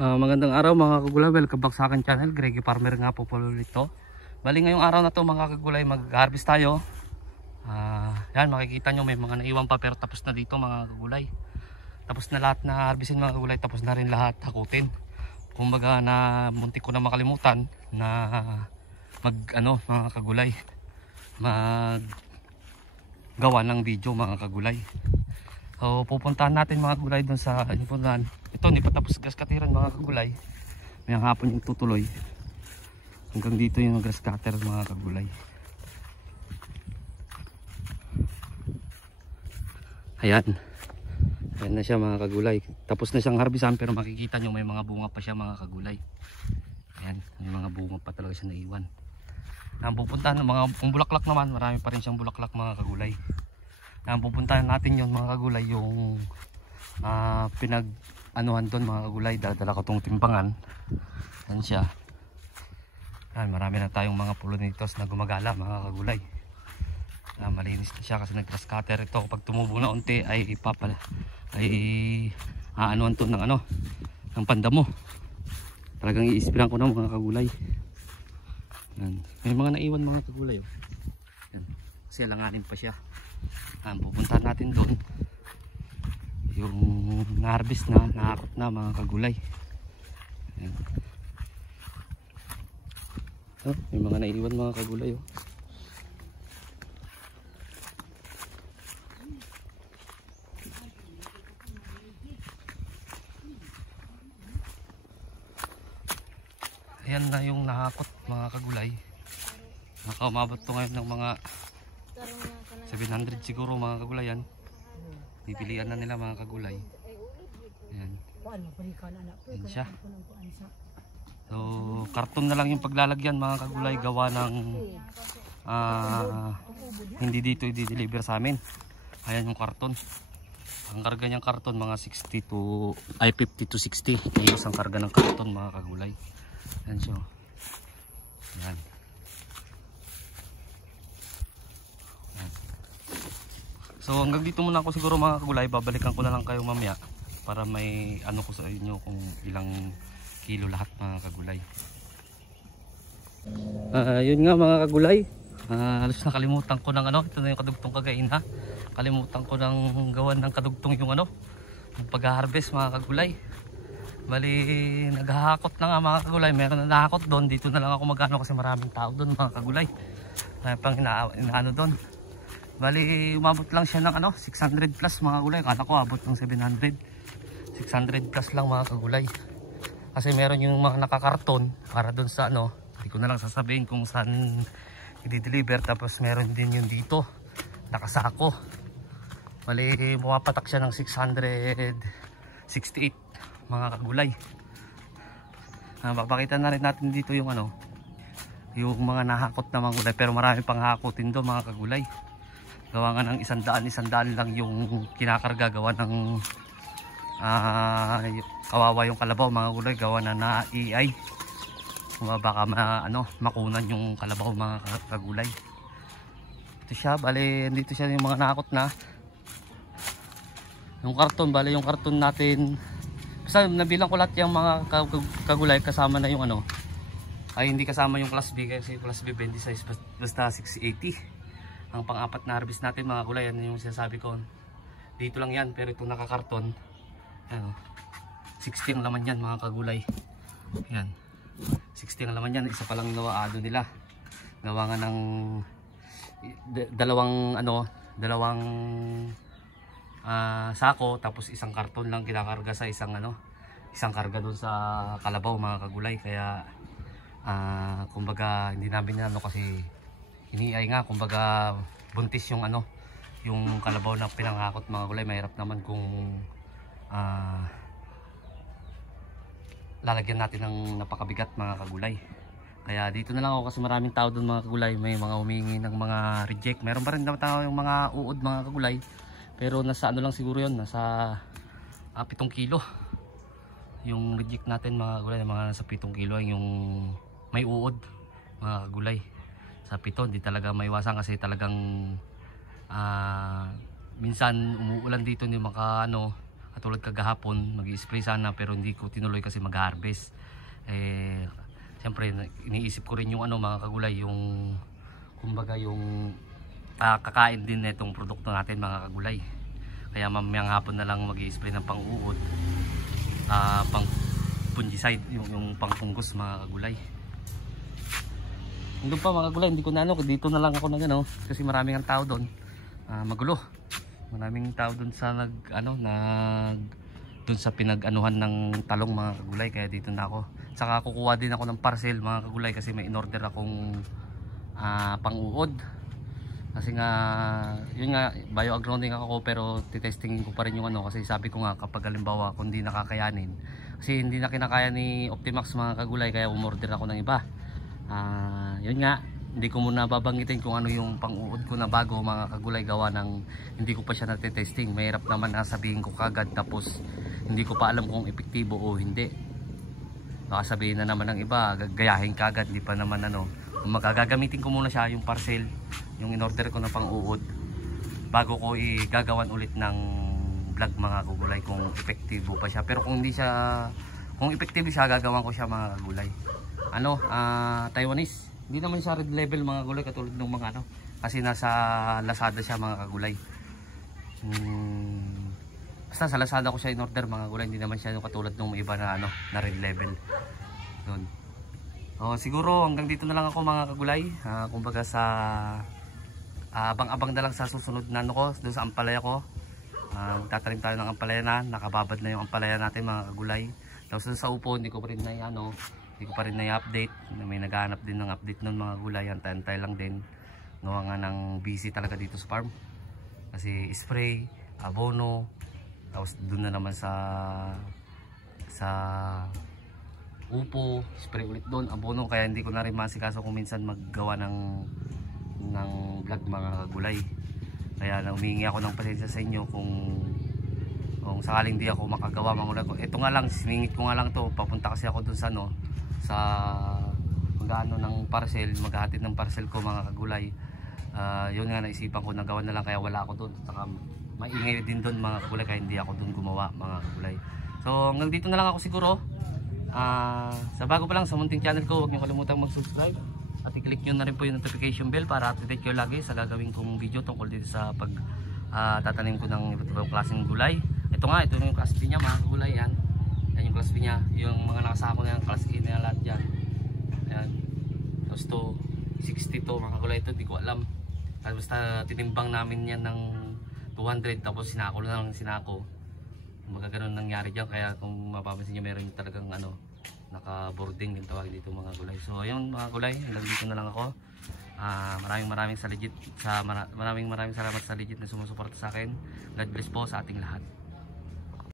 Magandang araw mga kagulay, welcome back sa akin channel. Greggy Farmer nga po ulit to. Bali ngayong araw na to mga kagulay, mag-harvest tayo. Yan makikita nyo may mga naiwan pa pero tapos na dito mga kagulay. Tapos na lahat na harvestin mga kagulay, tapos na rin lahat hakutin. Kumbaga na muntik ko na makalimutan na mga kagulay, mag gawa ng video mga kagulay. So pupuntahan natin mga kagulay doon sa inupunan. Ito hindi pa tapos grass cutteran mga kagulay. May hapon yung tutuloy. Hanggang dito yung grass cutter mga kagulay. Ayan. Ayan na siya mga kagulay. Tapos na siyang harbisan pero makikita nyo may mga bunga pa siya mga kagulay. Ayan. May mga bunga pa talaga siya naiwan. Ang pupuntahan ng mga bulaklak naman. Marami pa rin siyang bulaklak mga kagulay. Ang pupuntahan natin yung mga kagulay yung pinag-anuhan doon mga kagulay. Dadala ko itong timbangan. Yan siya. Yan, marami na tayong mga pollinators na gumagala mga kagulay. Malinis na siya kasi nag-grass cutter ito. Kapag tumubo na unti ay aanuhan to ng pandamo. Talagang i-sprayan ko na mga kagulay. Yan. May mga naiwan mga kagulay. Yan. Kasi alanganin pa siya. Pupuntahan natin doon yung na-harvest na, nahakot na mga kagulay. Ayan. May mga naiwan mga kagulay. Ayan na yung nahakot mga kagulay. Nakaumabot to ngayon ng mga 700 siguro mga kagulay yan. Pipilian na nila mga kagulay. Ayan. Ayan siya. So karton na lang yung paglalagyan mga kagulay. Gawa ng hindi dito i-deliver sa amin. Ayan yung karton. Ang karga niyang karton mga 50 to 60. Kaya isang karga ng karton mga kagulay. Ayan siya. Ayan. So hanggang dito muna ako siguro mga kagulay. Babalikan ko na lang kayo mamaya para may ano ko sa inyo kung ilang kilo lahat mga kagulay. Yun nga mga kagulay. Halos nakalimutan ko ng ito na yung kadugtong kagaina. Kalimutan ko ng gawan ng kadugtong yung yung pag-harvest mga kagulay. Bali naghahakot na nga mga kagulay. Meron na nahakot doon. Dito na lang ako magano kasi maraming tao doon mga kagulay. Pang inaano doon. Bali umabot lang siya ng 600 plus mga kagulay. Kala ko abot ng 700. 600 plus lang mga kagulay. Kasi meron yung mga nakakarton para doon sa hindi ko na lang sasabihin kung saan i-deliver. Tapos meron din yung dito nakasako. Bali pumapatak siya ng 668 mga kagulay. Papakita na rin natin dito yung yung mga nahakot na mga gulay. Pero marami pang hakotin doon mga kagulay. Gawa nga ng 100 lang yung kinakarga. Gawa ng kawawa yung kalabaw mga gulay. Gawa na AI. Baka makunan yung kalabaw mga kagulay. Ito siya, bali dito siya yung mga nakakot na. Yung karton, bali yung karton natin. Basta nabilang ko lahat yung mga kagulay kasama na yung ay hindi kasama yung class B kasi class B 20 size basta 680. Ang pang-apat na harvest natin mga kulay, yan yung sinasabi ko. Dito lang yan, pero itong nakakarton, 60 ang laman yan mga kagulay. Yan, 60 ang laman yan. Isa pa lang nawaado nila. Gawa nga ng dalawang sako, tapos isang karton lang kinakarga sa isang karga doon sa kalabaw mga kagulay. Kaya kumbaga hindi namin kasi iniay nga, kumbaga buntis yung yung kalabaw na pinangakot mga kulay. Mahirap naman kung lalagyan natin ng napakabigat mga kagulay. Kaya dito na lang ako kasi maraming tao doon mga kagulay. May mga humingi ng mga reject. Meron pa rin tao yung mga uod mga kagulay. Pero nasa lang siguro yun, nasa 7 kilo yung reject natin mga kagulay. Mga nasa 7 kilo yung may uod mga kagulay. Sa 7 hindi talaga maiwasan kasi talagang minsan umuulan dito, hindi Katulad kagahapon, mag-i-spray sana pero hindi ko tinuloy kasi mag-harvest. Siyempre iniisip ko rin yung mga kagulay, yung kumbaga yung kakain din na itong produkto natin mga kagulay. Kaya mamayang hapon na lang mag-i-spray ng pang-uod, pang fungicide, yung pang-fungus mga kagulay. Doon pa mga kagulay, hindi ko na dito na lang ako kasi maraming ang tao doon. Magulo. Maraming tao doon sa doon sa pinag-anuhan ng talong mga kagulay, kaya dito na ako. Saka kukuha din ako ng parcel mga kagulay kasi may in-order akong pang-uod. Kasi nga yun nga, bioagronomic ako pero titestingin ko pa rin yung kasi sabi ko nga kapag halimbawa kung hindi nakakayanin, kasi hindi na kinakaya ni Optimax mga kagulay, kaya umorder ako ng iba. Yun nga, hindi ko muna babanggitin kung ano yung pang-uod ko na bago mga kagulay, gawa ng hindi ko pa siya natitesting. Mahirap naman sabihin ko kagad tapos hindi ko pa alam kung epektibo o hindi. Baka sabihin na naman ng iba, gagayahin kagad, hindi pa naman magagamitin ko muna siya, yung parcel, yung in-order ko na pang-uod, bago ko igagawan ulit ng vlog mga kagulay kung epektibo pa siya. Pero kung epektibo siya, gagawan ko siya mga kagulay. Taiwanese. Hindi naman siya red label mga kagulay katulad ng mga kasi nasa Lazada siya mga kagulay. Basta sa Lazada ko siya in-order mga kagulay, hindi naman siya katulad ng iba na na red label. Doon. Siguro hanggang dito na lang ako mga kagulay. Kumbaga sa abang-abang na lang sa susunod na ko doon sa ampalaya ko. Tatanim tayo ng ampalaya na, nakababad na yung ampalaya natin mga kagulay. Tapos sa upo, hindi ko pa rin na-update. May naghahanap din ng update nun mga gulay. Antay-antay lang din. Gawa nga ng busy talaga dito sa farm. Kasi spray, abono, tapos doon na naman sa upo, spray ulit doon, abono. Kaya hindi ko na rin masikaso kung minsan maggawa ng vlog mga kagulay. Kaya humingi ako ng pasensya sa inyo kung sakaling di ako makagawa mga kagulay. Ito nga lang, siningit ko nga lang to. Papunta kasi ako doon sa mag-ano ng parcel, maghahatid ng parcel ko mga kagulay. Yun nga, naisipan ko na gawa na lang, kaya wala ako doon. Saka maingay din doon mga kagulay, kaya hindi ako doon gumawa mga kagulay. So hanggang dito na lang ako siguro. Sa bago pa lang sa munting channel ko, huwag niyo kalimutang mag-subscribe at i-click nyo na rin po yung notification bell para update kayo lagi sa gagawin kong video tungkol dito sa tatanim ko ng iba't ibang klaseng gulay. Ito yung class B niya mga kagulay. Yan yung class B niya, yung mga nakasako na yung class A na lahat dyan. Ayan. Tapos to 60 to mga kagulay, ito di ko alam. Basta tinimbang namin yan ng 200 tapos sinako lang sinako. Magaganon nangyari dyan, kaya kung mapapansin nyo meron talagang naka-boarding yung tawag dito mga gulay. So ayun mga gulay, hanggang dito na lang ako. Maraming salamat sa legit na sumusuporta sa akin. God bless po sa ating lahat.